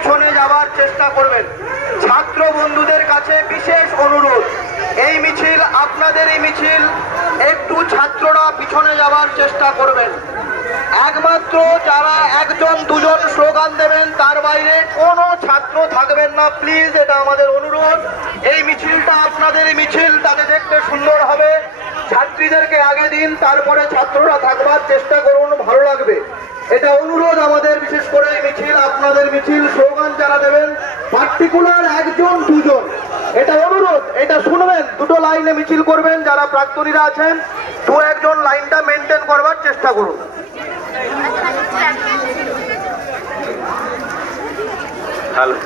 পিছনে যাওয়ার চেষ্টা করবেন। ছাত্র বন্ধুদের কাছে বিশেষ অনুরোধ, এই মিছিল আপনাদের, এই মিছিল একটু ছাত্ররা পিছনে যাওয়ার চেষ্টা করবেন। একমাত্র যারা একজন দুজন স্লোগান দেবেন, তার বাইরে কোনো ছাত্র থাকবেন না প্লিজ, এটা আমাদের অনুরোধ। এই মিছিলটা আপনাদের, এই মিছিল তাতে দেখতে সুন্দর হবে। ছাত্রীদেরকে আগে দিন, তারপরে ছাত্ররা থাকবার চেষ্টা করুন, ভালো লাগবে। এটা অনুরোধ আমাদের, বিশেষ করে এই মিছিল আপনাদের মিছিল। স্লোগান যারা দেবেন পার্টিকুলার একজন দুজন, এটা অনুরোধ, এটা শুনবেন। দুটো লাইনে মিছিল করবেন, যারা প্রাক্তনীরা আছেন দু একজন লাইনটা মেনটেন করবার চেষ্টা করুন। হ্যালো,